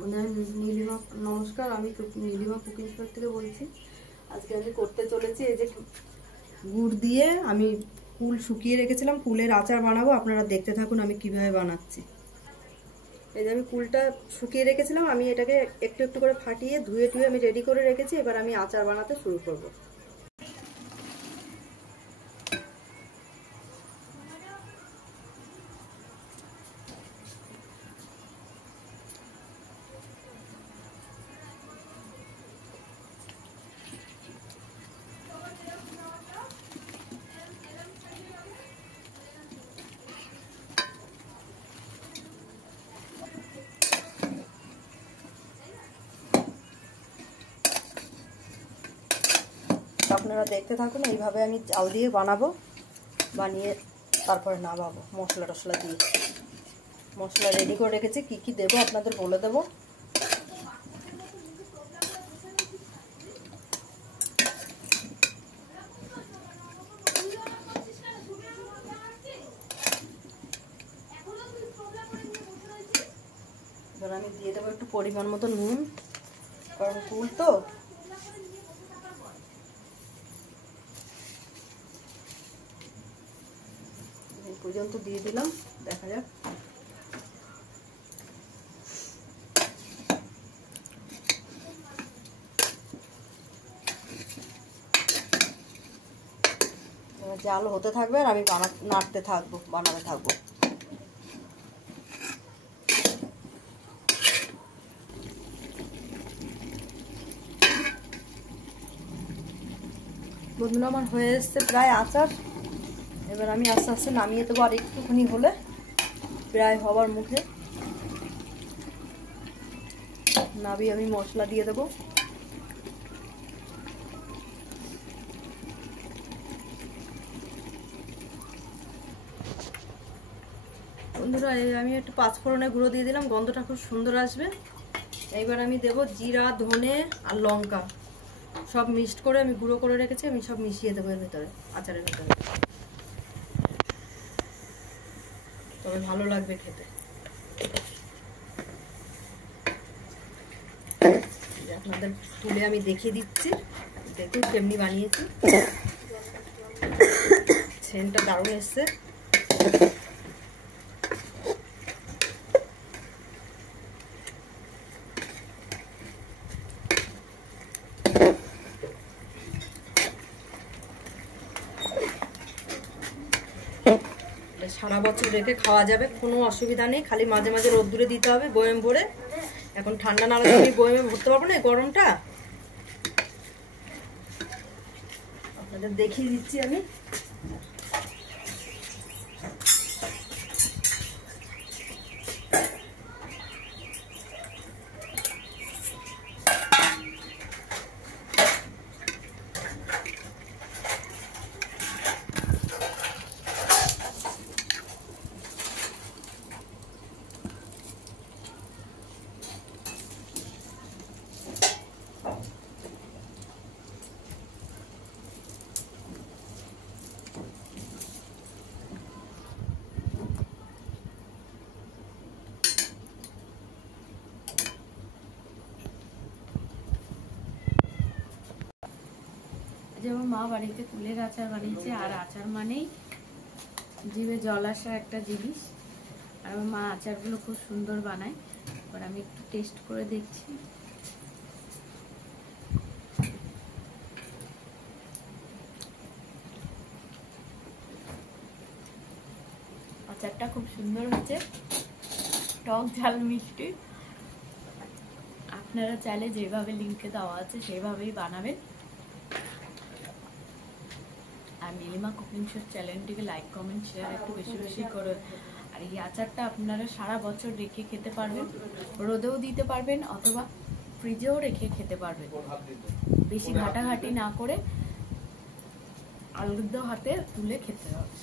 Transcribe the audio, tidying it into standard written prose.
নীলিমা নমস্কার, আমি Nilima cooking show থেকে বলছি। আজকে আমি করতে চলেছি এই যে গুড় দিয়ে আমি কুল শুকিয়ে রেখেছিলাম, কুলের আচার বানাবো। আপনারা দেখতে থাকুন আমি কিভাবে বানাচ্ছি। এই যে আমি কুলটা শুকিয়ে রেখেছিলাম, আমি এটাকে একটু একটু করে ফাটিয়ে ধুয়ে টুয়ে আমি রেডি করে রেখেছি। এবার আমি আচার বানাতে শুরু করব। আপনারা দেখতে থাকুন, এইভাবে আমি চাল দিয়ে বানাবো, বানিয়ে তারপরে নামাবো। মশলা টশলা দিয়ে মশলা রেডি করে রেখেছি, কি কি দেবো আপনাদের বলে দেবো। এবার আমি দিয়ে দেবো একটু পরিমাণ মতো নুন, কারণ কুল তো। এই পর্যন্ত দিয়ে দিলাম, দেখা যাক। জাল হতে থাকবে আর আমি নাড়তে থাকবো, বানাতে থাকবো। বন্ধুরা আমার হয়ে এসছে প্রায় আচার। এবার আমি আস্তে আস্তে নামিয়ে দেবো, আর একটুখানি হলে প্রায় হবার মুখে। নামিয়ে আমি মশলা দিয়ে দেবো। বন্ধুরা আমি একটু পাঁচফোড়নের গুঁড়ো দিয়ে দিলাম, গন্ধটা খুব সুন্দর আসবে। এইবার আমি দেবো জিরা, ধনে আর লঙ্কা, সব মিক্সড করে আমি গুঁড়ো করে রেখেছি। আমি সব মিশিয়ে দেবো এর ভেতরে, আচারের ভেতরে, তবে ভালো লাগবে খেতে। আপনাদের তুলে আমি দেখিয়ে দিচ্ছি, দেখুন কেমনি বানিয়েছি। সেন্টটা দারুণ এসছে। সারা বছর রেখে খাওয়া যাবে, কোনো অসুবিধা নেই। খালি মাঝে মাঝে রোদ্দুরে দিতে হবে বয়েম ভরে। এখন ঠান্ডা না হলে আমি বয়েমে ভরতে পারবো না, গরমটা। আপনাদের দেখিয়ে দিচ্ছি আমি। যেমন মা বাড়িতে কুলের আচার বানিয়েছে, আর আচার মানেই জিভে জল আসা একটা জিনিস। আর আমার মা আচারগুলো খুব সুন্দর বানায়। এবার আমি একটু টেস্ট করে দেখছি। আচারটা খুব সুন্দর হয়েছে, টক ঝাল মিষ্টি। আপনারা চাইলে যেভাবে লিঙ্কে দেওয়া আছে সেভাবেই বানাবেন। আর নীলিমা কুকিং শো চ্যানেলটিকে লাইক, কমেন্ট, শেয়ার একটু বেশি বেশি করে। আর এই আচারটা আপনারা সারা বছর রেখে খেতে পারবেন, রোদেও দিতে পারবেন অথবা ফ্রিজেও রেখে খেতে পারবেন। বেশি ঘাটাঘাটি না করে আলুদ্ধ হাতে তুলে খেতে হবে।